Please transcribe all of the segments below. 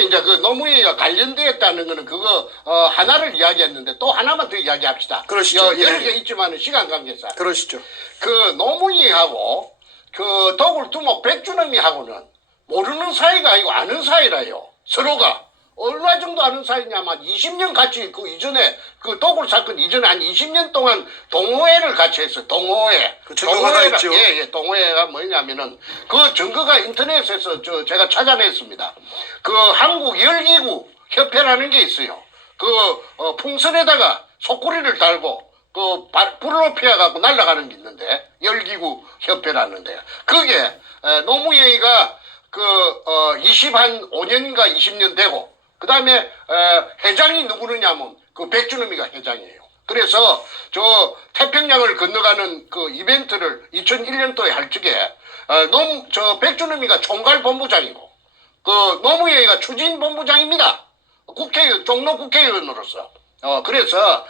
이제 그 노무현과 관련되었다는 거는 그거 하나를 이야기했는데 또 하나만 더 이야기합시다. 그러시죠. 여러 개 있지만은 시간 관계상. 그러시죠. 그 노무현하고 그 도굴두목 백주놈이하고는 모르는 사이가 아니고 아는 사이라요. 서로가. 얼마 정도 아는 사이냐면 20년 같이 그 이전에 그 도굴 사건 이전에 한 20년 동안 동호회를 같이 했어요. 동호회. 그 증거가 다 있죠. 예, 동호회가 뭐냐면은 그 증거가 인터넷에서 제가 찾아냈습니다. 그 한국 열기구 협회라는 게 있어요. 그 풍선에다가 속구리를 달고 그 불을 피해갖고 날아가는 게 있는데 열기구 협회라는데 그게 노무현이가 그 25년인가 20년 되고 그 다음에 회장이 누구느냐면 그 백주놈이가 회장이에요. 그래서 저 태평양을 건너가는 그 이벤트를 2001년도에 할 적에 저 백주놈이가 총괄본부장이고 그 노무현이가 추진본부장입니다. 국회의원, 종로 국회의원으로서. 그래서,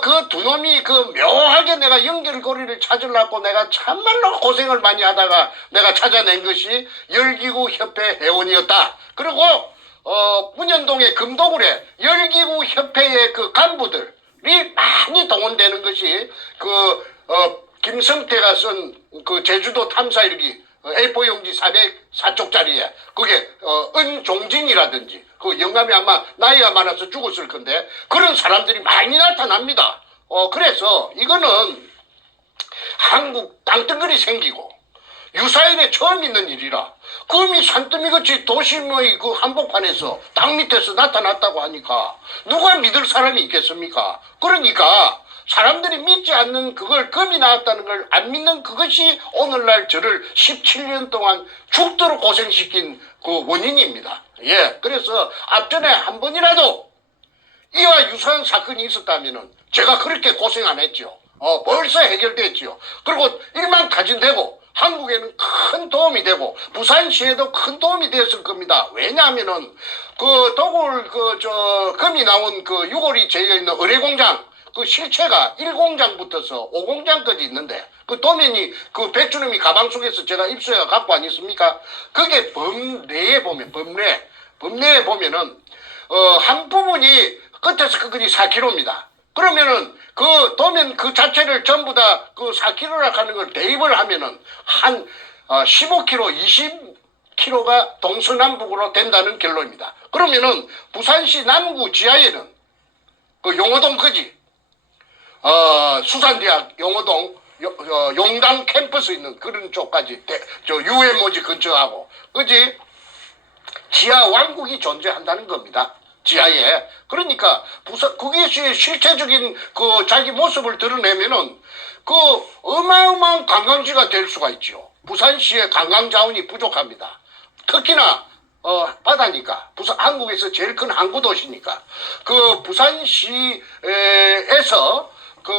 그 두 놈이 그 묘하게 내가 연결고리를 찾으려고 내가 참말로 고생을 많이 하다가 내가 찾아낸 것이 열기구 협회 회원이었다. 그리고, 문현동의 금도굴에 열기구 협회의 그 간부들이 많이 동원되는 것이 김성태가 쓴 그 제주도 탐사일기 A4 용지 404쪽짜리에 그게 은종진이라든지 그 영감이 아마 나이가 많아서 죽었을 건데 그런 사람들이 많이 나타납니다. 그래서 이거는 한국 땅덩어리 생기고 유사일에 처음 있는 일이라 금이 산더미같이 도심의 그 한복판에서 땅 밑에서 나타났다고 하니까 누가 믿을 사람이 있겠습니까? 그러니까 사람들이 믿지 않는 그걸 금이 나왔다는 걸 안 믿는 그것이 오늘날 저를 17년 동안 죽도록 고생시킨 그 원인입니다. 예. 그래서 앞전에 한 번이라도 이와 유사한 사건이 있었다면은 제가 그렇게 고생 안 했죠. 벌써 해결됐죠. 그리고 일만 가진되고 한국에는 큰 도움이 되고 부산시에도 큰 도움이 되었을 겁니다. 왜냐하면은 그 도굴 금이 나온 그 유골이 재여 있는 의뢰공장 그 실체가 1공장부터서 5공장까지 있는데 그 도면이 그 백주놈이 가방 속에서 제가 입수해가 갖고 안 있습니까? 그게 범례에 보면 범례에 보면은 한 부분이 끝에서 끝까지 4km입니다. 그러면은 그 도면 그 자체를 전부 다 그 4km라 하는 걸 대입을 하면은 한 15km, 20km가 동서남북으로 된다는 결론입니다. 그러면은 부산시 남구 지하에는 그 용호동까지 수산대학 용호동 용당 캠퍼스 있는 그런 쪽까지 저 UMO지 근처하고 그지 지하 왕국이 존재한다는 겁니다. 지하에. 그러니까 그게 실체적인 그 자기 모습을 드러내면은 그 어마어마한 관광지가 될 수가 있죠. 부산시의 관광 자원이 부족합니다. 특히나 바다니까 한국에서 제일 큰 항구 도시니까 그 부산시에서 그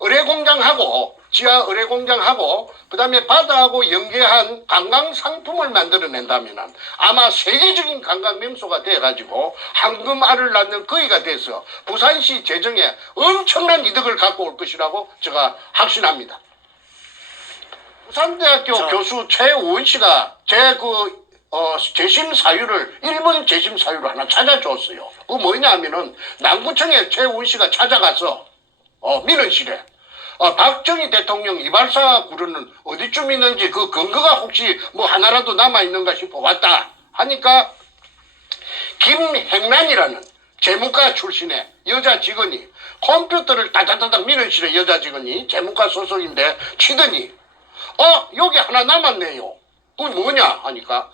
의뢰공장하고 지하 의뢰공장하고 그 다음에 바다하고 연계한 관광 상품을 만들어낸다면 아마 세계적인 관광 명소가 돼가지고 황금알을 낳는 거위가 돼서 부산시 재정에 엄청난 이득을 갖고 올 것이라고 제가 확신합니다. 부산대학교 교수 최우원 씨가 제 재심 사유를 일본 재심 사유를 하나 찾아줬어요. 그거 뭐냐 하면은 남구청에 최우원 씨가 찾아가서 민원실에 박정희 대통령 이발사 구르는 어디쯤 있는지 그 근거가 혹시 뭐 하나라도 남아있는가 싶어 왔다 하니까 김행란이라는 재무과 출신의 여자 직원이 컴퓨터를 따다다닥 민원실의 여자 직원이 재무과 소속인데 치더니 여기 하나 남았네요. 그게 뭐냐 하니까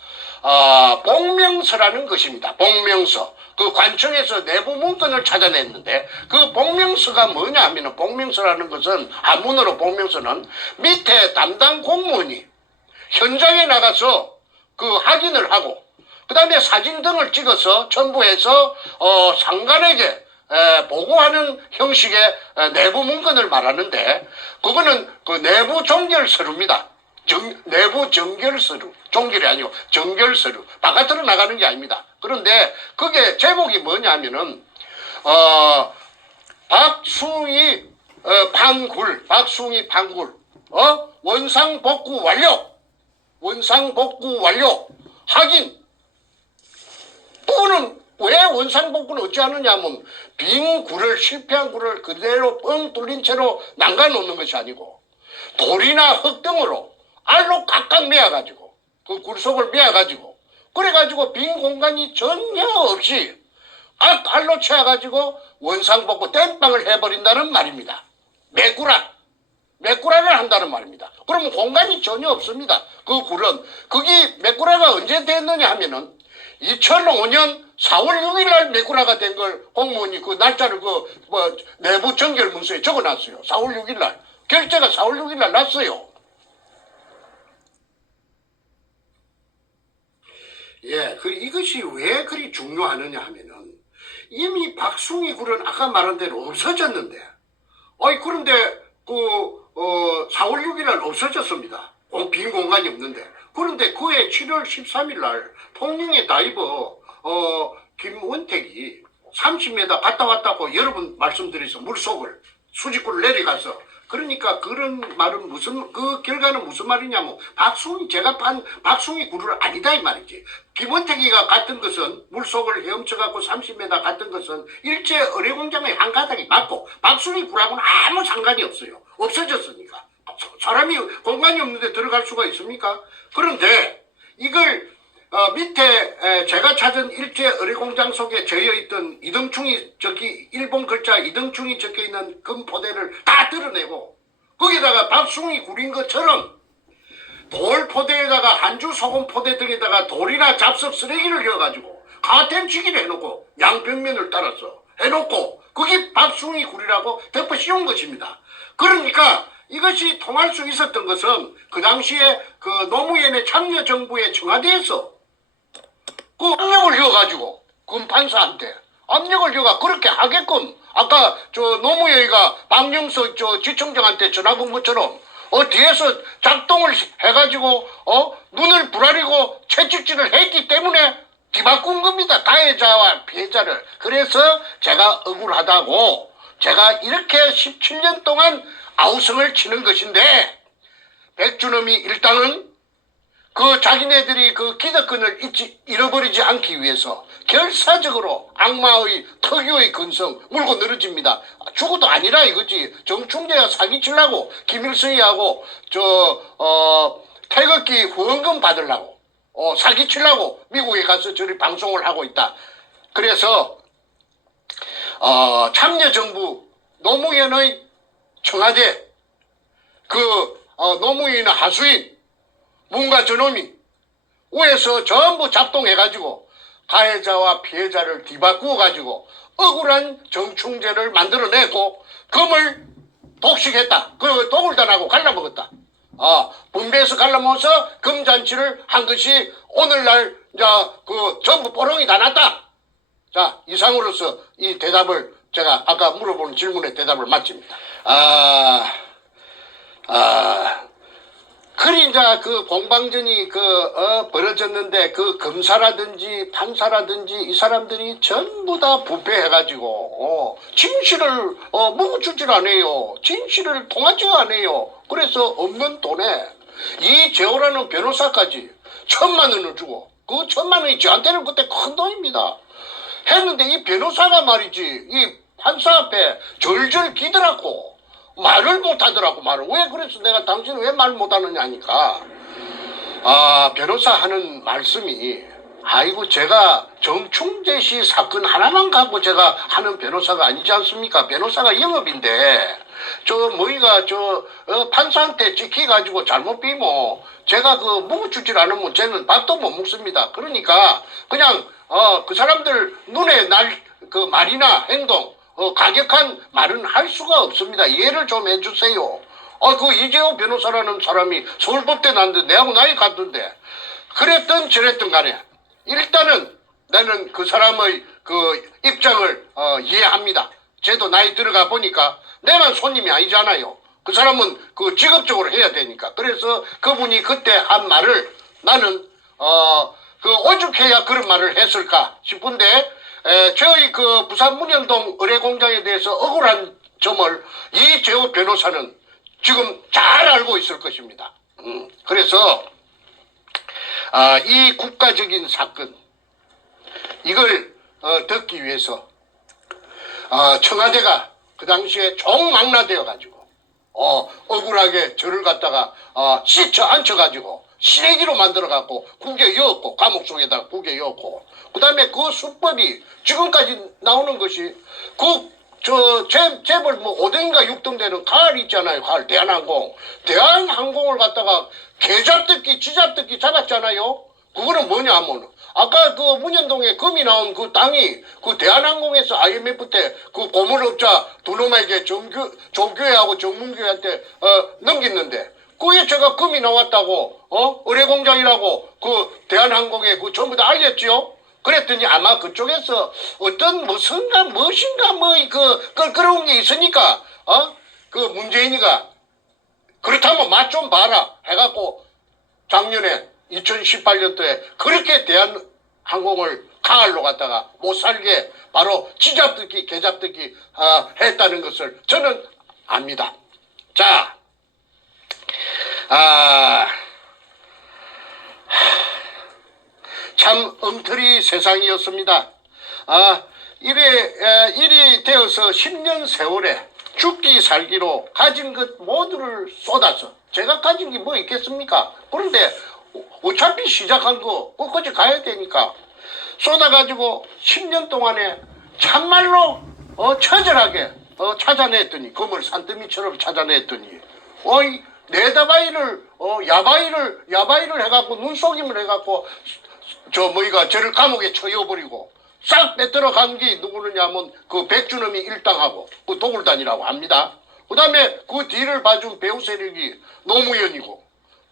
복명서라는 것입니다. 복명서. 그 관청에서 내부 문건을 찾아냈는데 그 복명서가 뭐냐 하면 복명서라는 것은 한문으로 복명서는 밑에 담당 공무원이 현장에 나가서 그 확인을 하고 그 다음에 사진 등을 찍어서 첨부해서 상관에게 보고하는 형식의 내부 문건을 말하는데 그거는 그 내부 종결서류입니다. 내부 정결서류, 종결이 아니고 정결서류, 바깥으로 나가는 게 아닙니다. 그런데 그게 제목이 뭐냐 하면은 박숭이 판굴 원상복구 완료 확인 또 그거는 왜 원상복구는 어찌 하느냐면 빈 굴을 실패한 굴을 그대로 뻥 뚫린 채로 남겨놓는 것이 아니고 돌이나 흙 등으로 알로 깍깍 메어가지고 그 굴속을 메어가지고 그래가지고 빈 공간이 전혀 없이 알로 채워가지고 원상복구 땜빵을 해버린다는 말입니다. 메꾸라를 한다는 말입니다. 그러면 공간이 전혀 없습니다. 그 굴은. 그게 메꾸라가 언제 됐느냐 하면은 2005년 4월 6일 날 메꾸라가 된 걸 공무원이 그 날짜를 내부 정결 문서에 적어놨어요. 4월 6일 날. 결제가 4월 6일 날 났어요. 예, 이것이 왜 그리 중요하느냐 하면은 이미 박숭이 굴은 아까 말한 대로 없어졌는데, 그런데 4월 6일 날 없어졌습니다. 빈 공간이 없는데. 그런데 그해 7월 13일 날 통영의 다이버 김원택이 30m 갔다 왔다고 여러 번 말씀드려서 물속을 수직구를 내려가서, 그러니까 그런 말은 그 결과는 무슨 말이냐면 제가 판 박숭이 굴을 아니다 이 말이지. 김원택이가 갔던 것은 물속을 헤엄쳐갖고 30m 갔던 것은 일제 의뢰공장의 한 가닥이 맞고 박숭이 굴하고는 아무 상관이 없어요. 없어졌으니까. 사람이 공간이 없는데 들어갈 수가 있습니까? 그런데 이걸 밑에 제가 찾은 일제 의뢰공장 속에 저여있던 이등충이 일본 글자 이등충이 적혀있는 금포대를 다 드러내고 거기다가 박숭이 굴인 것처럼 돌 포대에다가 한주 소금 포대 등에다가 돌이나 잡석 쓰레기를 넣어가지고 가템치기를 해놓고 양벽면을 따라서 해놓고 그게 박숭이 굴이라고 덮어 씌운 것입니다. 그러니까 이것이 통할 수 있었던 것은 그 당시에 그 노무현의 참여정부의 청와대에서 그 압력을 넣어가지고 금판사한테 압력을 넣어가 그렇게 하게끔 아까 노무현이가 박영석 지청장한테 전화 본 것처럼 뒤에서 작동을 해가지고 눈을 부라리고 채찍질을 했기 때문에 뒤바꾼 겁니다. 가해자와 피해자를. 그래서 제가 억울하다고 제가 이렇게 17년 동안 아우성을 치는 것인데 백준엄이 일단은 그 자기네들이 그 기득권을 잃어버리지 않기 위해서 결사적으로 악마의 특유의 근성 물고 늘어집니다. 죽어도 아니라 이거지. 정충재가 사기치려고 김일성이하고 태극기 후원금 받으려고 사기치려고 미국에 가서 저리 방송을 하고 있다. 그래서 참여정부 노무현의 청와대 노무현의 하수인 문가 저놈이 위에서 전부 작동해가지고 가해자와 피해자를 뒤바꾸어가지고 억울한 정충죄를 만들어내고 금을 독식했다. 그 독을 단하고 갈라먹었다. 분배해서 갈라먹어서 금잔치를 한 것이 오늘날 전부 뽀롱이 다 났다. 자, 이상으로서 이 대답을 제가 아까 물어보는 질문에 대답을 마칩니다. 그리 이제 그 공방전이 벌어졌는데 그 검사라든지 판사라든지 이 사람들이 전부 다 부패해가지고 진실을 묵어주질 않아요. 진실을 통하지 않아요. 그래서 없는 돈에 이재호라는 변호사까지 1,000만 원을 주고 그 1,000만 원이 저한테는 그때 큰 돈입니다. 했는데 이 변호사가 말이지 이 판사 앞에 절절 기더라고. 말을 못하더라고. 왜 그래서 내가 당신은 왜 말 못하느냐 하니까 변호사 하는 말씀이 아이고 제가 정충재 씨 사건 하나만 갖고 제가 하는 변호사가 아니지 않습니까? 변호사가 영업인데 판사한테 찍혀가지고 잘못 비면 제가 묵어주질 않으면 쟤는 밥도 못 먹습니다. 그러니까 그냥 그 사람들 눈에 말이나 행동 가격한 말은 할 수가 없습니다. 이해를 좀 해주세요. 이재호 변호사라는 사람이 서울법대 나왔는데 내하고 나이 같던데 그랬든 저랬든 간에 일단은 나는 그 사람의 그 입장을 이해합니다. 쟤도 나이 들어가 보니까 내만 손님이 아니잖아요. 그 사람은 그 직업적으로 해야 되니까. 그래서 그분이 그때 한 말을 나는 오죽해야 그런 말을 했을까 싶은데 저희 그 부산 문현동 의뢰공장에 대해서 억울한 점을 이재호 변호사는 지금 잘 알고 있을 것입니다. 그래서 이 국가적인 사건, 이걸 듣기 위해서 청와대가 그 당시에 총망라되어 가지고 억울하게 저를 갖다가 씻쳐 앉혀가지고 시래기로 만들어갖고 국에 넣었고 감옥 속에다가 국에 넣었고 그 다음에 그 수법이 지금까지 나오는 것이 재벌 뭐 5등인가 6등 되는 가을 있잖아요. 가을 대한항공을 갖다가 개잡듣기 지잡듣기 잡았잖아요. 그거는 뭐냐 하면 아까 그 문현동에 금이 나온 그 땅이 그 대한항공에서 IMF 때 그 고물업자 두 놈에게 조교회하고 정문교회한테 넘겼는데 그에 제가 금이 나왔다고 의뢰공장이라고 그 대한항공에 그 전부 다 알렸지요. 그랬더니 아마 그쪽에서 어떤 무엇인가 뭐 그런 게 있으니까 그 문재인이가 그렇다면 맛 좀 봐라 해갖고 작년에 2018년도에 그렇게 대한항공을 강할로 갖다가 못 살게 바로 지잡듣기 개잡듣기 했다는 것을 저는 압니다. 자, 참 엉터리 세상이었습니다. 이리 되어서 10년 세월에 죽기 살기로 가진 것 모두를 쏟아서 제가 가진 게 뭐 있겠습니까? 그런데 어차피 시작한 거 끝까지 가야 되니까 쏟아가지고 10년 동안에 참말로 처절하게 찾아냈더니 금을 산더미처럼 찾아냈더니 네다바이를 야바이를 해갖고 눈속임을 해갖고 저를 감옥에 처여버리고 싹 빼들어 간 게 누구느냐면 그 백준엄이 일당하고 그 도굴단이라고 합니다. 그 다음에 그 뒤를 봐준 배우 세력이 노무현이고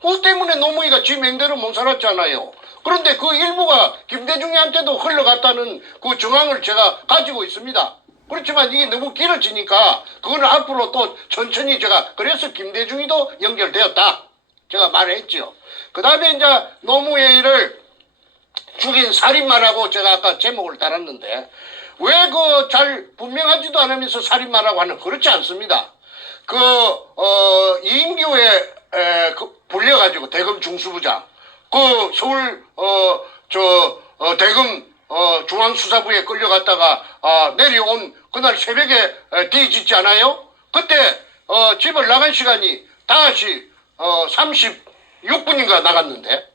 그 때문에 노무현이가 지 맹대로 못 살았잖아요. 그런데 그 일부가 김대중이한테도 흘러갔다는 그 정황을 제가 가지고 있습니다. 그렇지만 이게 너무 길어지니까 그거는 앞으로 또 천천히 제가 그래서 김대중이도 연결되었다 제가 말했죠. 그 다음에 이제 노무현이를 죽인 살인마라고 제가 아까 제목을 달았는데 왜 그 잘 분명하지도 않으면서 살인마라고 하는 그렇지 않습니다. 이인규에 불려가지고 대검 중수부장 그 서울 대검 중앙수사부에 끌려갔다가 내려온 그날 새벽에 뒤집지 않아요? 그때 집을 나간 시간이 다시 36분인가 나갔는데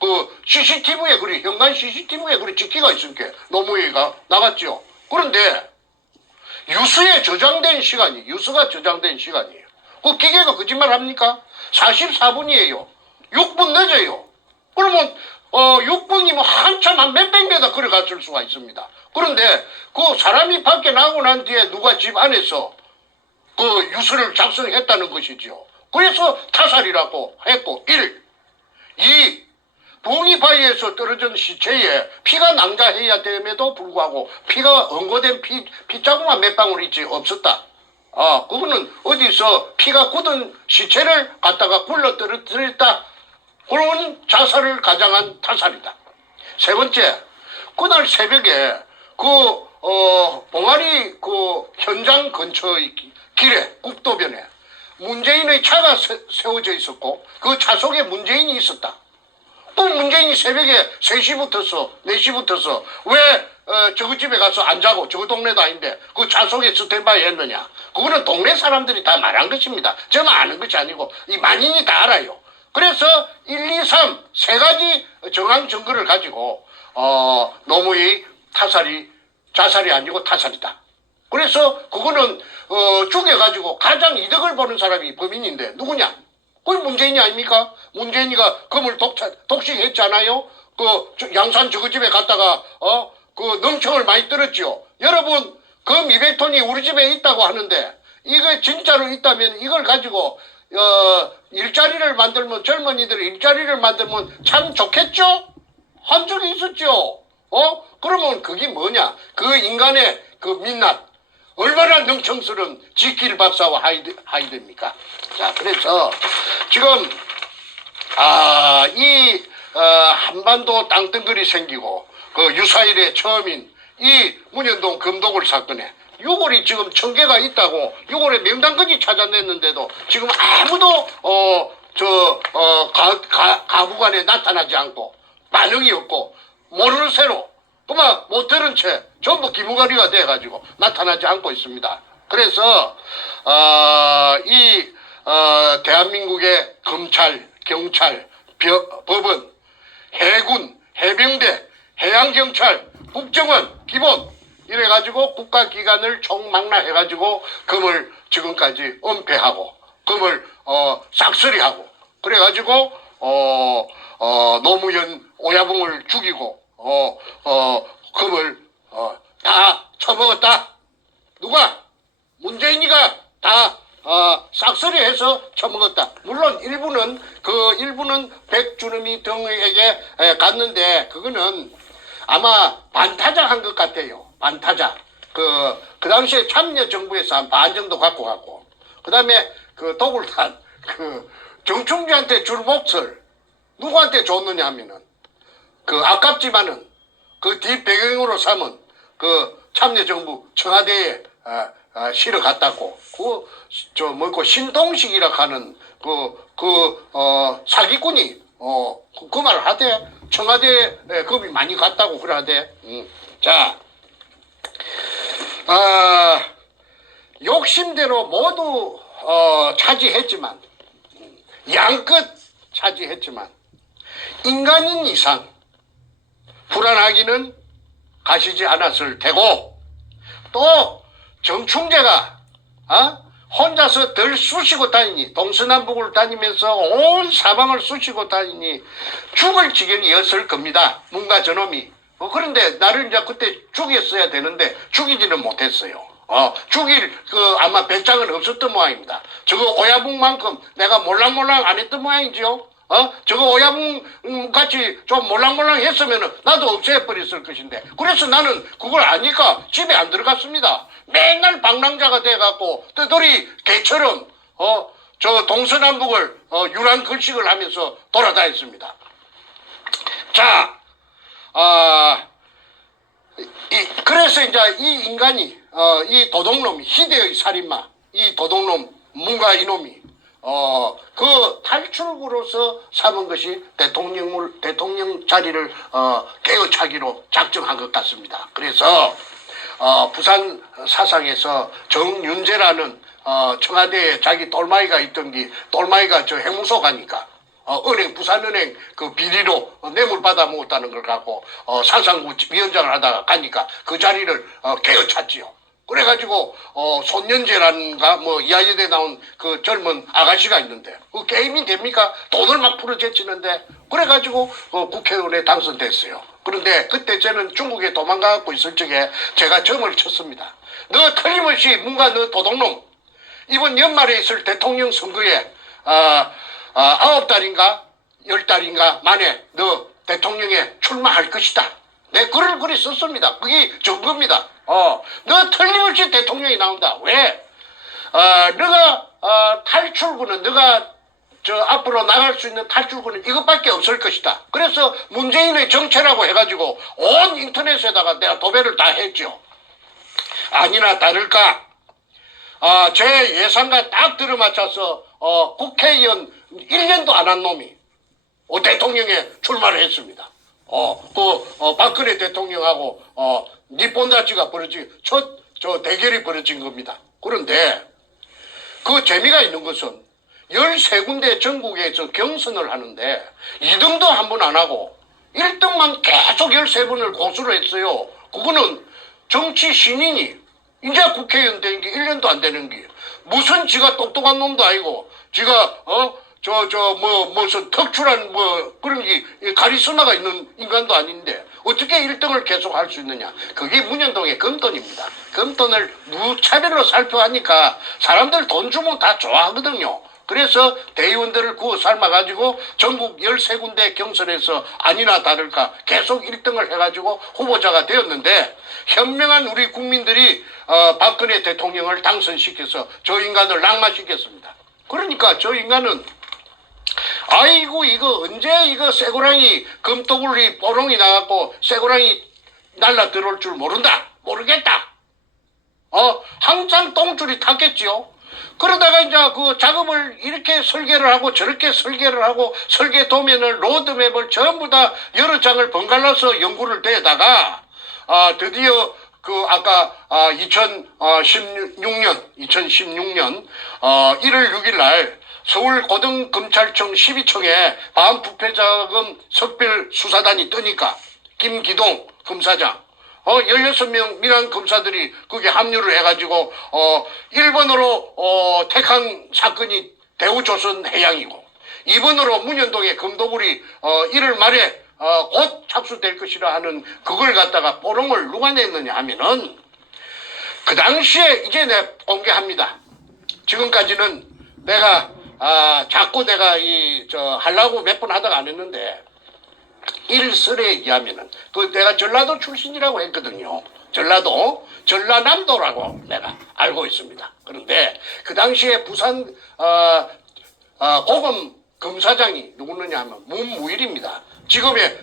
그 CCTV에 그리 현관 CCTV에 그리 찍히가 있으니까 노무현이가 나갔죠. 그런데 유수가 저장된 시간이에요. 그 기계가 거짓말 합니까? 44분이에요. 6분 늦어요. 그러면 6분이면 한참 한 몇백 미터 걸어갔을 수가 있습니다. 그런데 그 사람이 밖에 나오고 난 뒤에 누가 집 안에서 그 유서를 작성했다는 것이죠. 그래서 타살이라고 했고 1. 2. 붕이 바위에서 떨어진 시체에 피가 낭자해야 됨에도 불구하고 피가 응고된 피자국만 몇 방울 있지 없었다. 그거는 어디서 피가 굳은 시체를 갖다가 굴러 떨어뜨렸다. 그런 자살을 가장한 타살이다. 세 번째, 그날 새벽에 봉아리 현장 근처의 길에 국도변에 문재인의 차가 세워져 있었고 그 차 속에 문재인이 있었다. 또 문재인이 새벽에 3시부터서 4시부터서 왜 저거 집에 가서 안 자고 저 동네도 아닌데 그 차 속에 스탠바이 했느냐. 그거는 동네 사람들이 다 말한 것입니다. 저만 아는 것이 아니고 이 만인이 다 알아요. 그래서 1, 2, 3 세 가지 정황 증거를 가지고 노무의 자살이 아니고 타살이다. 그래서 그거는 죽여가지고 가장 이득을 보는 사람이 범인인데 누구냐? 그게 문재인이 아닙니까? 문재인이가 금을 독식했잖아요. 그 양산 저거집에 갔다가 그 능청을 많이 떨었죠. 여러분 금 200톤이 우리 집에 있다고 하는데 이거 진짜로 있다면 이걸 가지고 일자리를 만들면 젊은이들 일자리를 만들면 참 좋겠죠? 한 적이 있었죠. 그러면 그게 뭐냐? 그 인간의 그 민낯 얼마나 능청스러운 지킬 박사와 하이드입니까? 자, 그래서 지금 한반도 땅덩어리 생기고 그 유사일의 처음인 이 문현동 금도굴 사건에 6월이 지금 1000개가 있다고 6월에 명단까지 찾아냈는데도 지금 아무도 가부간에 나타나지 않고 반응이 없고 모르는 새로 그만 못 들은 채 전부 기무가리가 돼가지고 나타나지 않고 있습니다. 그래서 대한민국의 검찰, 경찰, 법원, 해군, 해병대, 해양경찰, 국정원, 기본 이래가지고 국가기관을 총망라해가지고 금을 지금까지 은폐하고 금을 싹쓸이하고 그래가지고 노무현 오야붕을 죽이고 금을 다 처먹었다. 누가? 문재인이가 다 싹쓸이해서 처먹었다. 물론 일부는 백주놈이 등에게 갔는데 그거는 아마 반타작한 것 같아요. 반타작. 그 당시에 참여정부에서 한 반 정도 갖고 갔고 그 다음에 그 도굴단 정충지한테 줄 몫을 누구한테 줬느냐 하면은 아깝지만은 그 뒷배경으로 삼은 참여정부 청와대에 실어 갔다고 신동식이라 하는 사기꾼이 그 말을 하대. 청와대에 겁이 많이 갔다고 그래 하대. 자, 욕심대로 모두 차지했지만 양끝 차지했지만 인간인 이상 불안하기는 가시지 않았을 테고 또 정충재가 혼자서 덜 쑤시고 다니니 동서남북을 다니면서 온 사방을 쑤시고 다니니 죽을 지경이었을 겁니다. 문가 저놈이. 그런데 나를 이제 그때 죽였어야 되는데 죽이지는 못했어요. 죽일 아마 배짱은 없었던 모양입니다. 저거 오야붕만큼 내가 몰랑몰랑 안 했던 모양이죠. 저거 오야붕 같이 좀 몰랑몰랑 했으면 나도 없애버렸을 것인데 그래서 나는 그걸 아니까 집에 안 들어갔습니다. 맨날 방랑자가 돼갖고 떠돌이 개처럼 저 동서남북을 유랑글식을 하면서 돌아다녔습니다. 자, 그래서 이제 이 인간이 이 도둑놈이 희대의 살인마 이 도둑놈 문가 이놈이 그 탈출구로서 삼은 것이 대통령 자리를 깨어차기로 작정한 것 같습니다. 그래서 부산 사상에서 정윤재라는 청와대에 자기 똘마이가 있던 게 똘마이가 저 해무소 가니까 부산은행 그 비리로 뇌물 받아 먹었다는 걸 갖고 사상구 위원장을 하다가 가니까 그 자리를 깨어찼지요. 그래가지고 손연재라는가 이하여대 나온 그 젊은 아가씨가 있는데 그 게임이 됩니까? 돈을 막 풀어제치는데 그래가지고 국회의원에 당선됐어요. 그런데 그때 저는 중국에 도망가고 있을 적에 제가 점을 쳤습니다. 너 틀림없이 뭔가 너 도둑놈 이번 연말에 있을 대통령 선거에 9달인가 10달인가 만에 너 대통령에 출마할 것이다. 내 글을 그리 썼습니다. 그게 증거입니다. 너 틀림없이 대통령이 나온다. 왜? 너가 탈출구는 너가 앞으로 나갈 수 있는 탈출구는 이것밖에 없을 것이다. 그래서 문재인의 정체라고 해가지고 온 인터넷에다가 내가 도배를 다 했죠. 아니나 다를까 제 예상과 딱 들어맞춰서 국회의원 1년도 안 한 놈이 대통령에 출마를 했습니다. 박근혜 대통령하고 니본다치가 벌어진 저 대결이 벌어진 겁니다. 그런데 그 재미가 있는 것은 13군데 전국에서 경선을 하는데 2등도 한 번 안 하고 1등만 계속 13번을 고수를 했어요. 그거는 정치 신인이 이제 국회의원 된 게 1년도 안 되는 게 무슨 지가 똑똑한 놈도 아니고 지가 무슨 특출한 그런 게 카리스마가 있는 인간도 아닌데 어떻게 1등을 계속 할 수 있느냐. 그게 문현동의 금돈입니다. 금돈을 무차별로 살펴하니까 사람들 돈 주면 다 좋아하거든요. 그래서 대의원들을 구워 삶아가지고 전국 13군데 경선에서 아니나 다를까 계속 1등을 해가지고 후보자가 되었는데 현명한 우리 국민들이 박근혜 대통령을 당선시켜서 저 인간을 낙마시켰습니다. 그러니까 저 인간은 아이고 이거 언제 이거 쇠고랑이 금도굴이 뽀롱이 나갖고 쇠고랑이 날라 들어올 줄 모르겠다. 항상 똥줄이 탔겠지요. 그러다가 이제 그 작업을 이렇게 설계를 하고 저렇게 설계를 하고 설계 도면을 로드맵을 전부 다 여러 장을 번갈아서 연구를 대다가 드디어 그 아까 2016년 1월 6일 날 서울고등검찰청 12청에 반부패자금 석별수사단이 뜨니까 김기동 검사장 16명 민한 검사들이 거기에 합류를 해가지고 1번으로 택한 사건이 대우조선해양이고 2번으로 문현동의 금도굴이 1월 말에 곧 착수될 것이라 하는 그걸 갖다가 뽀롱을 누가 냈느냐 하면은 그 당시에 이제 내가 공개합니다. 지금까지는 내가 자꾸 내가 하려고 몇 번 하다가 안 했는데 일설에 의하면은 내가 전라도 출신이라고 했거든요. 전라남도라고 내가 알고 있습니다. 그런데 그 당시에 부산 고검 검사장이 누구느냐 하면 문무일입니다. 지금의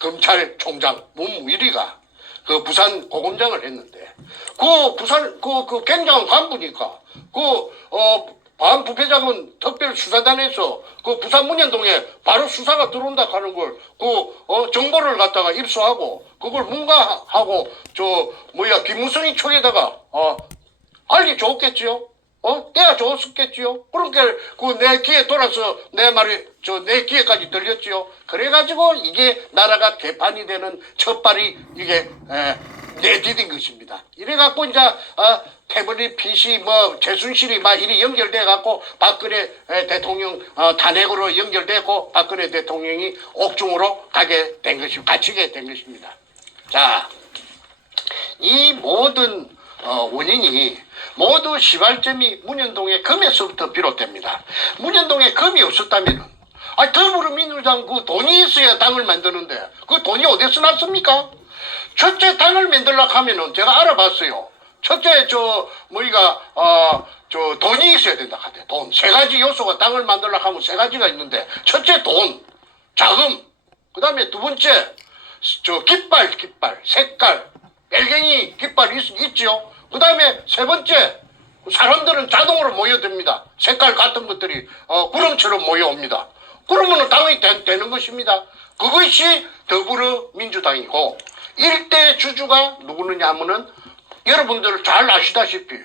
검찰총장 문무일이가 그 부산 고검장을 했는데 그 부산 그 굉장한 간부니까 반부패자금 특별수사단에서 그 부산 문현동에 바로 수사가 들어온다 하는 걸 정보를 갖다가 입수하고 그걸 문가하고 김무성이 촉에다가 알려줬겠지요. 내가 줬었겠지요. 그러니까 내 귀에 돌아서 내 귀에까지 들렸지요. 그래가지고 이게 나라가 개판이 되는 첫발이 이게 내디딘 것입니다. 이래갖고 이제 태블릿 PC 최순실이 막 이리 연결돼갖고 박근혜 대통령 탄핵으로 연결되고 박근혜 대통령이 옥중으로 갇히게 된 것입니다. 자, 이 모든 원인이 모두 시발점이 문현동의 금에서부터 비롯됩니다. 문현동에 금이 없었다면 더불어민주당 그 돈이 있어야 당을 만드는데 그 돈이 어디서 났습니까? 첫째 당을 만들려고 하면은 제가 알아봤어요. 첫째 돈이 있어야 된다 하대. 돈. 세 가지 요소가 당을 만들려고 하면 세 가지가 있는데 첫째 돈, 자금, 그 다음에 두 번째 깃발, 색깔, 빨갱이 깃발 있지요. 그 다음에 세 번째 사람들은 자동으로 모여듭니다. 색깔 같은 것들이 구름처럼 모여옵니다. 그러면 당이 되는 것입니다. 그것이 더불어민주당이고 일대 주주가 누구느냐 하면은 여러분들 잘 아시다시피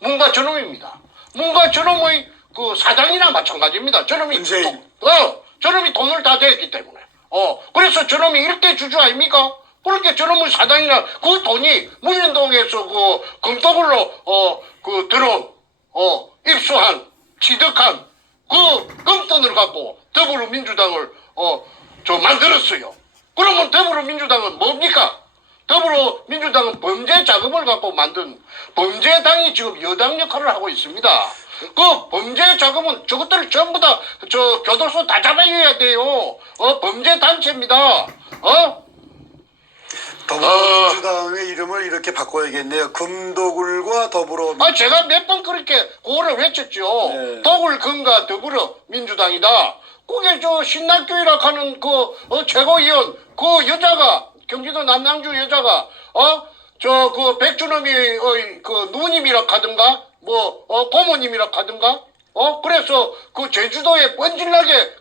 문과 저놈입니다. 문과 저놈의 그 사장이나 마찬가지입니다. 저놈이 돈을 다 대했기 때문에 그래서 저놈이 일대 주주 아닙니까? 그렇게 저놈의 사장이나 그 돈이 문현동에서 그 금도굴로 들어온 입수한 취득한 그 금돈을 갖고 더불어민주당을 만들었어요. 그러면 더불어민주당은 뭡니까? 더불어민주당은 범죄 자금을 갖고 만든 범죄당이 지금 여당 역할을 하고 있습니다. 그 범죄 자금은 저것들을 전부 다 교도소 다 잡아야 돼요. 범죄 단체입니다. 더불어민주당의 이름을 이렇게 바꿔야겠네요. 금도굴과 더불어민주당. 제가 몇 번 그렇게 구호를 외쳤죠. 네. 도굴금과 더불어민주당이다. 그게 신낙교이라 하는 최고위원 그 여자가 경기도 남양주 여자가 그 백준엄이 그 누님이라 하든가 고모님이라 하든가 그래서 그 제주도에 번질나게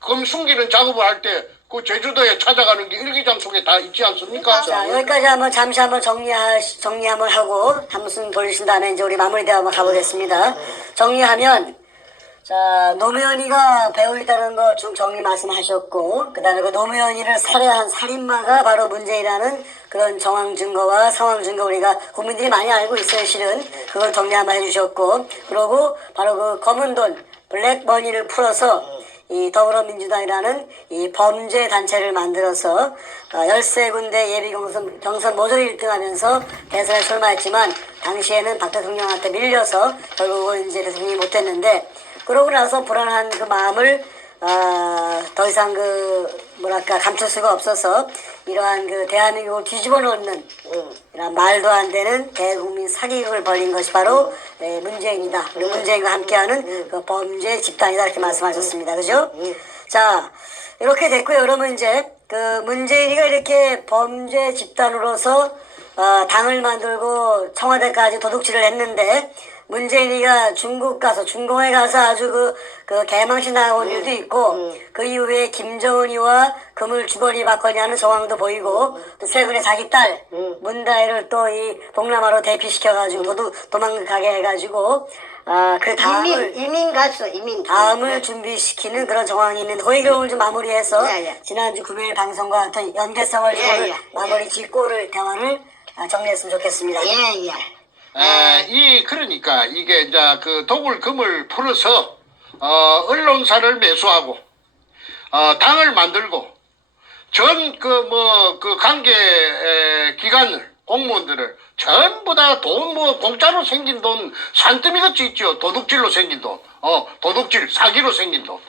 금 숨기는 작업을 할 때 그 제주도에 찾아가는 게 일기장 속에 다 있지 않습니까? 자, 여기까지 잠시 한번 정리 한번 하고 한숨 돌리신 다음에 이제 우리 마무리 대화 한번 가보겠습니다. 정리하면 자, 노무현이가 배우 있다는 거 쭉 정리 말씀하셨고, 그 다음에 그 노무현이를 살해한 살인마가 바로 문재인이라는 그런 정황 증거와 상황 증거 우리가 국민들이 많이 알고 있어요, 실은. 그걸 정리 한번 해주셨고, 그러고 바로 그 검은 돈, 블랙머니를 풀어서 이 더불어민주당이라는 이 범죄 단체를 만들어서 13군데 예비 경선 모조리 1등하면서 대선에 출마했지만 당시에는 박 대통령한테 밀려서 결국은 이제 대통령이 못됐는데 그러고 나서 불안한 그 마음을 더 이상 감출 수가 없어서 이러한 대한민국을 뒤집어 놓는 이런 말도 안 되는 대국민 사기극을 벌인 것이 바로 문재인이다. 그리고 문재인과 함께하는 그 범죄 집단이다 이렇게 말씀하셨습니다. 그죠? 자, 이렇게 됐고요. 그러면 이제 그 문재인이가 이렇게 범죄 집단으로서 당을 만들고 청와대까지 도둑질을 했는데 문재인이가 중국 가서 중공에 가서 아주 그 개망신 당한 일도 있고 그 이후에 김정은이와 금을 주거니 받거니 하는 정황도 보이고 또 최근에 자기 딸 문다혜를 또 이 동남아로 대피시켜가지고 도망가게 해가지고 그 다음을 이민 갔어, 이민. 다음을 준비시키는 그런 정황이 있는 그 얘기를 오늘 좀 마무리해서 예. 지난주 금요일 방송과 어떤 연계성을 좀 예. 마무리 짓고 오늘 대화를 정리했으면 좋겠습니다. 예. 그러니까 이게 이제 그 독을 금을 풀어서 언론사를 매수하고 당을 만들고 전 그 관계 기관을 공무원들을 전부 다 돈 공짜로 생긴 돈 산더미 같이 있죠. 도둑질로 생긴 돈, 도둑질 사기로 생긴 돈,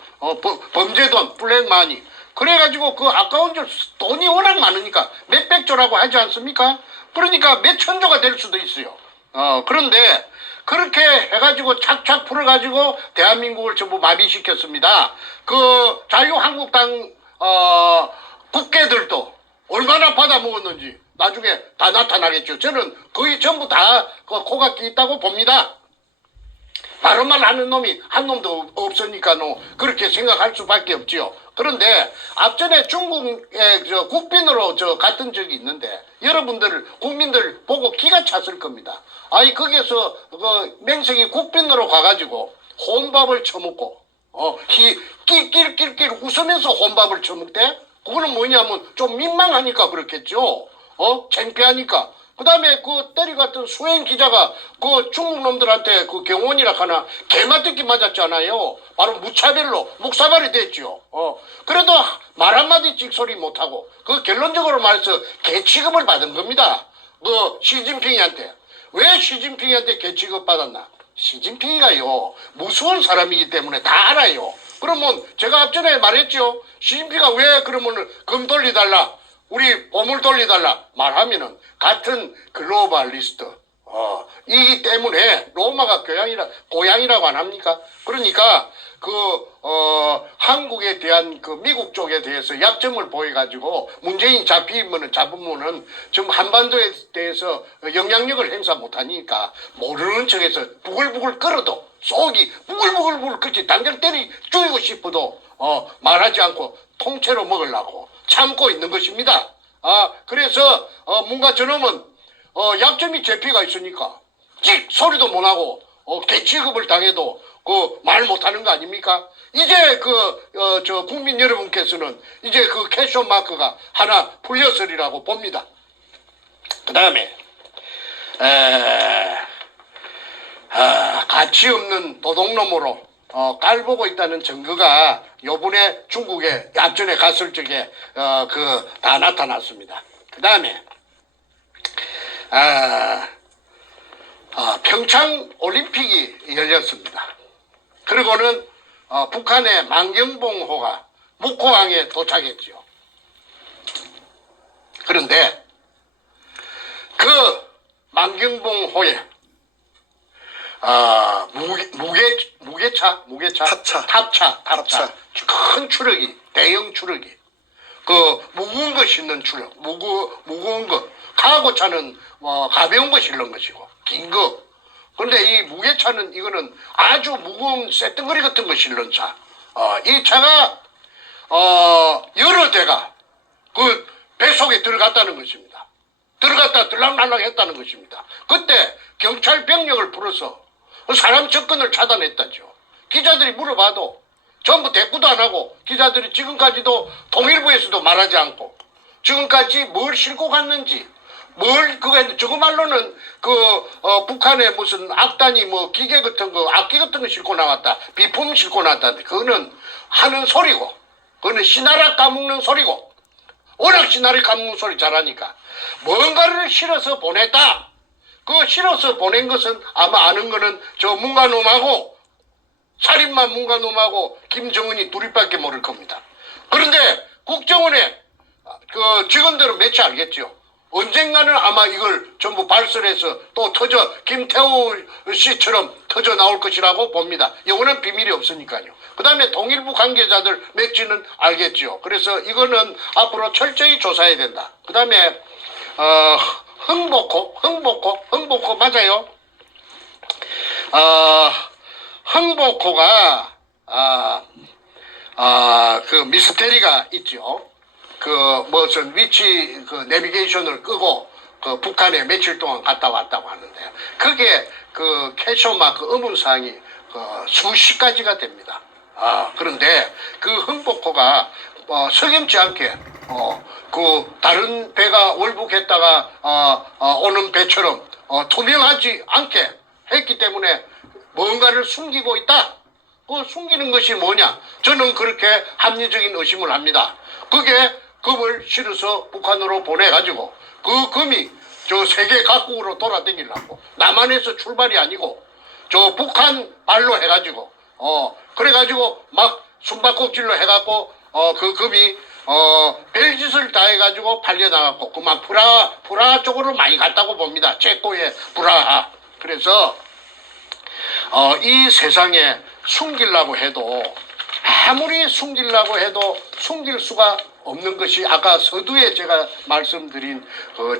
범죄돈, 블랙마니. 그래가지고 그 아까운 돈이 워낙 많으니까 몇백조라고 하지 않습니까? 그러니까 몇 천조가 될 수도 있어요. 그런데 그렇게 해가지고 착착 풀어가지고 대한민국을 전부 마비시켰습니다. 그 자유한국당 국회들도 얼마나 받아먹었는지 나중에 다 나타나겠죠. 저는 거의 전부 다 코가 끼있다고 봅니다. 바른 말 하는 놈이 한 놈도 없으니까 그렇게 생각할 수밖에 없지요. 그런데 앞전에 중국의 국빈으로 갔던 적이 있는데 여러분들 국민들 보고 기가 찼을 겁니다. 아니 거기에서 맹생이 국빈으로 가가지고 혼밥을 처먹고 낄낄낄낄 웃으면서 혼밥을 처먹대. 그거는 뭐냐면 좀 민망하니까 그렇겠죠. 창피하니까. 그 다음에 그 때려갔던 수행 기자가 그 중국 놈들한테 그 경호원이라 하나 개맞듣기 맞았잖아요. 바로 무차별로 묵사발이 됐죠. 그래도 말 한마디 찍소리 못하고 그 결론적으로 말해서 개 취급을 받은 겁니다. 그 시진핑이한테. 왜 시진핑이한테 개 취급 받았나? 시진핑이가요 무서운 사람이기 때문에 다 알아요. 그러면 제가 앞전에 말했죠. 시진핑이가 왜 그러면 금 돌리달라 우리 보물 돌리달라 말하면은 같은 글로벌리스트 이기 때문에 로마가 고향이라고 안 합니까? 그러니까 한국에 대한 그 미국 쪽에 대해서 약점을 보여가지고 문재인 잡으면은 지금 한반도에 대해서 영향력을 행사 못하니까 모르는 척해서 부글부글 끓어도 속이 부글부글 끓지 당장 죽이고 싶어도 말하지 않고 통째로 먹으려고 참고 있는 것입니다. 그래서 뭔가 저놈은 약점이 제피가 있으니까 찍 소리도 못하고 개 취급을 당해도 말 못하는 거 아닙니까? 이제 저 국민 여러분께서는 이제 그 캐션 마크가 하나 풀렸으리라고 봅니다. 그 다음에 가치 없는 도둑놈으로 깔보고 있다는 증거가 요번에 중국에 앞전에 갔을 적에 다 나타났습니다. 그 다음에 평창 올림픽이 열렸습니다. 그리고는 북한의 만경봉호가 묵호항에 도착했죠. 그런데 그 만경봉호에 탑차 큰 추럭이 대형 추럭이 무거운 거 싣는 추럭 무거운 거 카고차는 가벼운 거 실는 것이고 긴 거. 그런데 이 무게차는 이거는 아주 무거운 쇳덩어리 같은 거 실는 차. 이 차가 여러 대가 그 배 속에 들어갔다는 것입니다. 들어갔다 들락날락 했다는 것입니다. 그때 경찰 병력을 풀어서 사람 접근을 차단했다죠. 기자들이 물어봐도 전부 대꾸도 안 하고 기자들이 지금까지도 통일부에서도 말하지 않고 지금까지 뭘 싣고 갔는지 저거 말로는 북한에 무슨 악단이 기계 같은 거 악기 같은 거 싣고 나왔다 비품 싣고 나왔다는데 그거는 하는 소리고 그거는 시나라 까먹는 소리고 워낙 시나리 까먹는 소리 잘하니까 뭔가를 실어서 보냈다. 그 실어서 보낸 것은 아마 아는 거는 저 문가놈하고 살인마 문가놈하고 김정은이 둘이밖에 모를 겁니다. 그런데 국정원에 그 직원들은 몇이 알겠죠. 언젠가는 아마 이걸 전부 발설해서 또 김태우 씨처럼 터져 나올 것이라고 봅니다. 영원한 비밀이 없으니까요. 그 다음에 동일부 관계자들 몇지는 알겠죠. 그래서 이거는 앞으로 철저히 조사해야 된다. 그 다음에 흥복호 맞아요. 흥복호가 그 미스테리가 있죠. 그 무슨 위치 그 내비게이션을 끄고 그 북한에 며칠 동안 갔다 왔다고 하는데 그게 그 캐셔마크 의문사항이 수십 가지가 됩니다. 그런데 그 흥복호가 석연치 않게 그 다른 배가 월북했다가 오는 배처럼 투명하지 않게 했기 때문에 뭔가를 숨기고 있다. 그 숨기는 것이 뭐냐? 저는 그렇게 합리적인 의심을 합니다. 그게 금을 실어서 북한으로 보내가지고 그 금이 저 세계 각국으로 돌아다니려고 남한에서 출발이 아니고 저 북한 발로 해가지고 그래가지고 막 숨바꼭질로 해갖고 그 금이 별짓을 다 해가지고 팔려나갔고 그만 프라하 쪽으로 많이 갔다고 봅니다. 체코의 프라하. 그래서 이 세상에 숨기려고 해도 아무리 숨기려고 해도 숨길 수가 없는 것이 아까 서두에 제가 말씀드린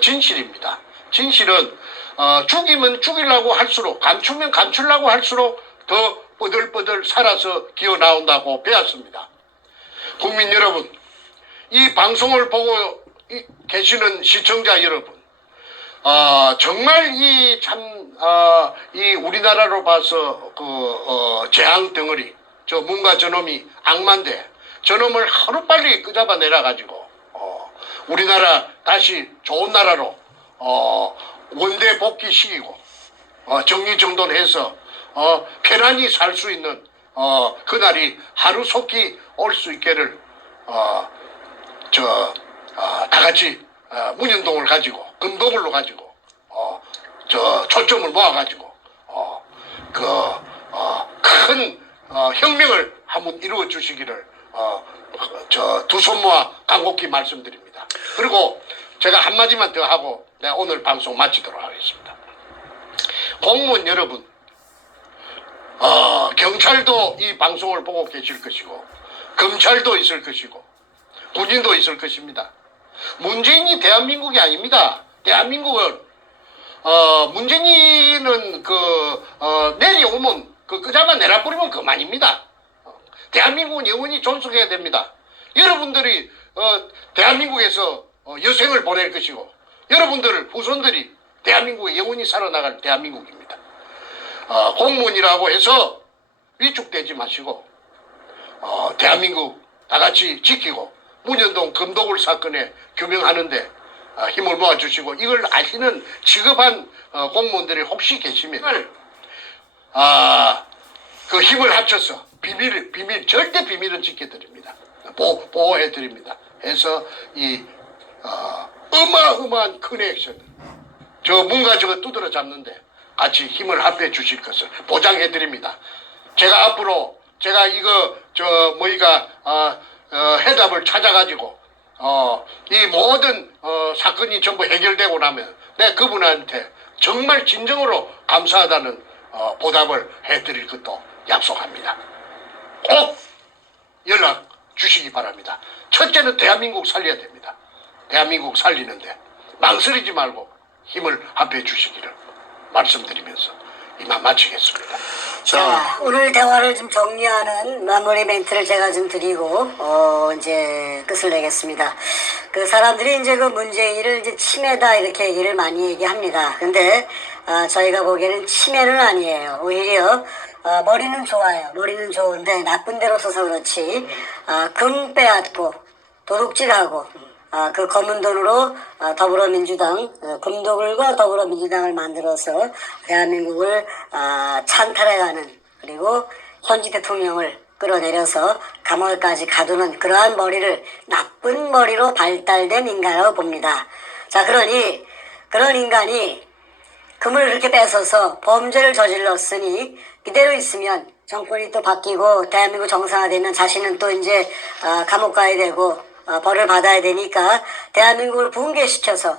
진실입니다. 진실은 죽이면 죽이려고 할수록 감추면 감추려고 할수록 더 뻗들뻗들 살아서 기어 나온다고 배웠습니다. 국민 여러분, 이 방송을 보고 계시는 시청자 여러분, 정말 이 우리나라로 봐서 재앙 덩어리, 저 문과 저놈이 악마인데 저놈을 하루빨리 끄잡아 내려가지고 우리나라 다시 좋은 나라로 원대 복귀시키고 정리정돈해서 편안히 살 수 있는 그날이 하루속히 올 수 있기를 다 같이 문현동을 가지고 금도굴로 가지고 초점을 모아가지고 큰 혁명을 한번 이루어 주시기를 두 손 모아 간곡히 말씀드립니다. 그리고 제가 한마디만 더 하고 내가 오늘 방송 마치도록 하겠습니다. 공무원 여러분, 경찰도 이 방송을 보고 계실 것이고 검찰도 있을 것이고 군인도 있을 것입니다. 문재인이 대한민국이 아닙니다. 대한민국은 문재인은 내려오면 끄잡아 내려버리면 그만입니다. 대한민국은 영원히 존속해야 됩니다. 여러분들이 대한민국에서 여생을 보낼 것이고 여러분들 후손들이 대한민국에 영원히 살아나갈 대한민국입니다. 공무원이라고 해서 위축되지 마시고 대한민국 다 같이 지키고 문현동 금도굴 사건에 규명하는데 힘을 모아주시고 이걸 아시는 직업한 공무원들이 혹시 계시면 그 힘을 합쳐서 비밀 절대 비밀은 지켜드립니다. 보호해드립니다. 해서 이 어마어마한 큰 액션 저 뭔가 저거 두드러 잡는데 같이 힘을 합해 주실 것을 보장해드립니다. 제가 앞으로 제가 이거 해답을 찾아가지고 이 모든 사건이 전부 해결되고 나면 내가 그분한테 정말 진정으로 감사하다는 보답을 해드릴 것도 약속합니다. 꼭 연락 주시기 바랍니다. 첫째는 대한민국 살려야 됩니다. 대한민국 살리는데 망설이지 말고 힘을 합해 주시기를 말씀드리면서 이만 마치겠습니다. 자, 오늘 대화를 좀 정리하는 마무리 멘트를 제가 좀 드리고, 이제 끝을 내겠습니다. 그 사람들이 이제 그 문재인을 이제 치매다 이렇게 얘기를 많이 얘기합니다. 근데, 저희가 보기에는 치매는 아니에요. 오히려, 머리는 좋아요. 머리는 좋은데 나쁜 데로 써서 그렇지, 금 빼앗고, 도둑질하고, 그 검은 돈으로 더불어민주당, 금도굴과 더불어민주당을 만들어서 대한민국을 찬탈해가는 그리고 현직 대통령을 끌어내려서 감옥까지 가두는 그러한 머리를 나쁜 머리로 발달된 인간이라고 봅니다. 자, 그러니 그런 인간이 금을 그렇게 뺏어서 범죄를 저질렀으니 이대로 있으면 정권이 또 바뀌고 대한민국 정상화되면 자신은 또 이제 감옥 가야 되고 벌을 받아야 되니까 대한민국을 붕괴시켜서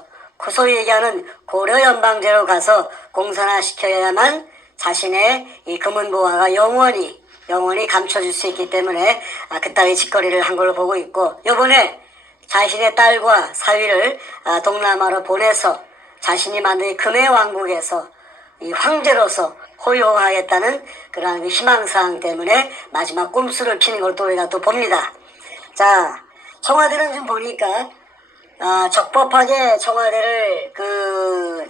소위 얘기하는 고려연방제로 가서 공산화시켜야만 자신의 이 금은보화가 영원히 감춰질 수 있기 때문에 그따위 짓거리를 한 걸로 보고 있고, 요번에 자신의 딸과 사위를 동남아로 보내서 자신이 만든 이 금의 왕국에서 이 황제로서 호용하겠다는 그러한 희망사항 때문에 마지막 꼼수를 피는 걸 또 우리가 또 봅니다. 자, 청와대는 좀 보니까 적법하게 청와대를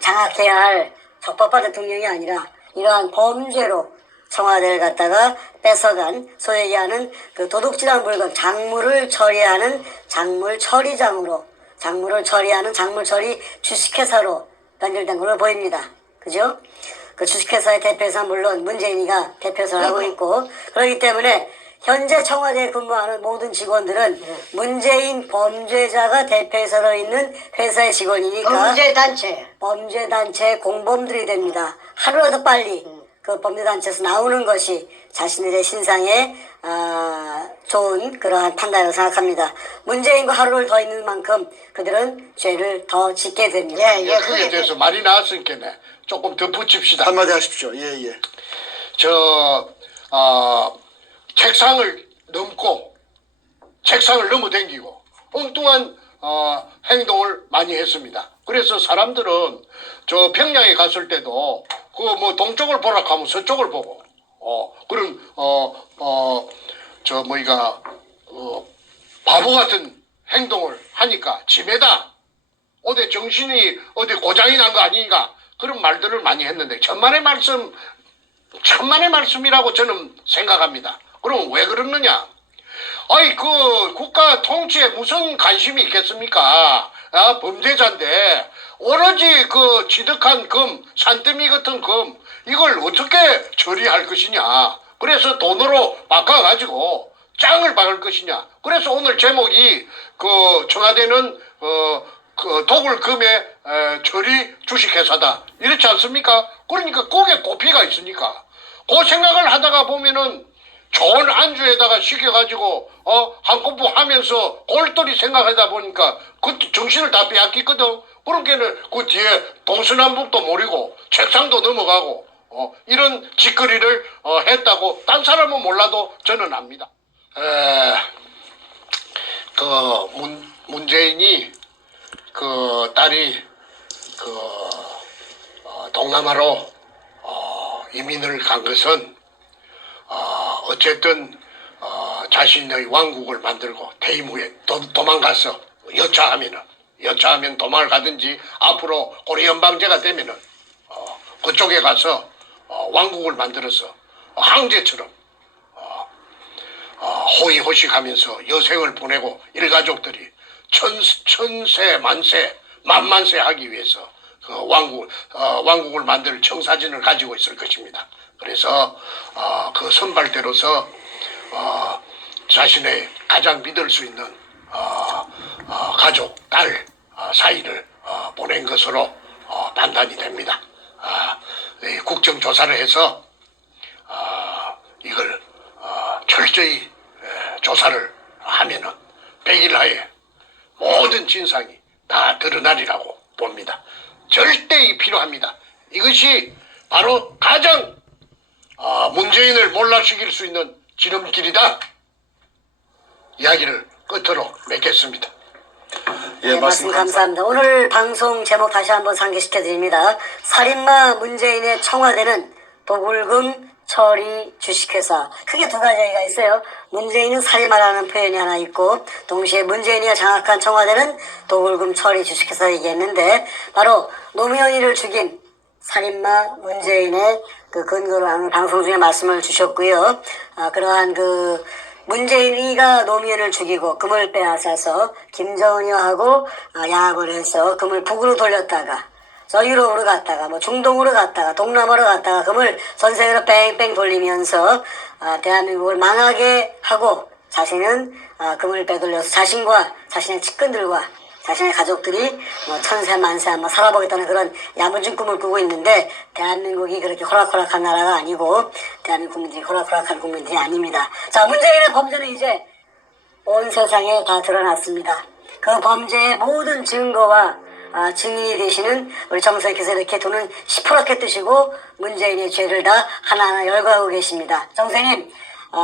장악해야 할 적법한 대통령이 아니라 이러한 범죄로 청와대를 갖다가 뺏어간 소위 얘기하는 그 도둑질한 물건 작물을 처리하는 작물 처리장으로 작물을 처리하는 작물 처리 주식회사로 변질된 걸로 보입니다. 그죠? 그 주식회사의 대표이사 물론 문재인이가 대표이사를 하고 있고 그렇기 때문에 현재 청와대에 근무하는 모든 직원들은 문재인 범죄자가 대표이사로 있는 회사의 직원이니까 범죄단체 공범들이 됩니다. 하루라도 빨리 그 범죄단체에서 나오는 것이 자신들의 신상에 좋은 그러한 판단이라고 생각합니다. 문재인과 하루를 더 있는 만큼 그들은 죄를 더 짓게 됩니다. 그에 대해서 말이 나왔으니까 조금 더 붙입시다. 한마디 하십시오. 예, 예. 책상을 넘어댕기고 엉뚱한 행동을 많이 했습니다. 그래서 사람들은 저 평양에 갔을 때도 그 뭐 동쪽을 보라 하면 서쪽을 보고 그런 바보 같은 행동을 하니까 지매다 어디 정신이 어디 고장이 난 거 아니니까 그런 말들을 많이 했는데 천만의 말씀이라고 저는 생각합니다. 그럼 왜 그러느냐? 아이 그 국가 통치에 무슨 관심이 있겠습니까? 범죄자인데 오로지 그 취득한 금, 산더미 같은 금 이걸 어떻게 처리할 것이냐? 그래서 돈으로 바꿔가지고 짱을 박을 것이냐? 그래서 오늘 제목이 그 청와대는 그 도굴금의 처리 주식회사다 이렇지 않습니까? 그러니까 거기에 꼬피가 있으니까 그 생각을 하다가 보면은 좋은 안주에다가 시켜가지고 한꺼부 하면서 골똘히 생각하다 보니까 그것도 정신을 다 빼앗기거든. 그러니까는 그 뒤에 동서남북도 모르고 책상도 넘어가고 이런 짓거리를 했다고 딴 사람은 몰라도 저는 압니다. 문재인이 그 딸이 동남아로 이민을 간 것은 어쨌든 자신의 왕국을 만들고 퇴임 후에 도망가서 여차하면 도망을 가든지 앞으로 고려연방제가 되면은 그쪽에 가서 왕국을 만들어서 황제처럼 호의호식하면서 여생을 보내고 일가족들이 천세 만세 만만세 하기 위해서 그 왕국을 만들 청사진을 가지고 있을 것입니다. 그래서 그 선발대로서 자신의 가장 믿을 수 있는 가족, 딸 사이를 보낸 것으로 판단이 됩니다. 국정조사를 해서 이걸 철저히 조사를 하면은 100일 하에 모든 진상이 다 드러나리라고 봅니다. 절대 필요합니다. 이것이 바로 가장 문재인을 몰락시킬 수 있는 지름길이다. 이야기를 끝으로 맺겠습니다. 예, 말씀 감사합니다. 오늘 방송 제목 다시 한번 상기시켜드립니다. 살인마 문재인의 청와대는 도굴금 처리 주식회사. 크게 두 가지 얘기가 있어요. 문재인은 살인마라는 표현이 하나 있고 동시에 문재인이 장악한 청와대는 도굴금 처리 주식회사 얘기했는데 바로 노무현이를 죽인 살인마 문재인의 그 근거로 하는 방송 중에 말씀을 주셨고요. 그러한 그 문재인이가 노무현을 죽이고 금을 빼앗아서 김정은이하고 야합을 해서 금을 북으로 돌렸다가 저 유럽으로 갔다가 뭐 중동으로 갔다가 동남아로 갔다가 금을 전 세계로 뺑뺑 돌리면서 대한민국을 망하게 하고 자신은 금을 빼돌려서 자신과 자신의 측근들과 자신의 가족들이 뭐 천세 만세 한번 살아보겠다는 그런 야무진 꿈을 꾸고 있는데 대한민국이 그렇게 호락호락한 나라가 아니고 대한민국 국민들이 호락호락한 국민들이 아닙니다. 자, 문재인의 범죄는 이제 온 세상에 다 드러났습니다. 그 범죄의 모든 증거와 증인이 되시는 우리 정선생께서 이렇게 돈은 시퍼렇게 뜨시고 문재인의 죄를 다 하나하나 열거하고 계십니다. 정선생님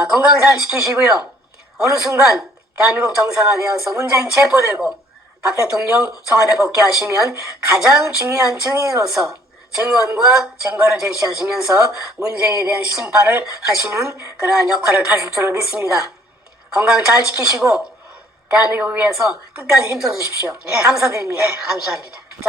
건강 잘 지키시고요. 어느 순간 대한민국 정상화되어서 문재인 체포되고 박 대통령 청와대 복귀하시면 가장 중요한 증인으로서 증언과 증거를 제시하시면서 문재인에 대한 심판을 하시는 그러한 역할을 하실 줄을 믿습니다. 건강 잘 지키시고 대한민국을 위해서 끝까지 힘써 주십시오. 감사드립니다. 감사합니다. 자,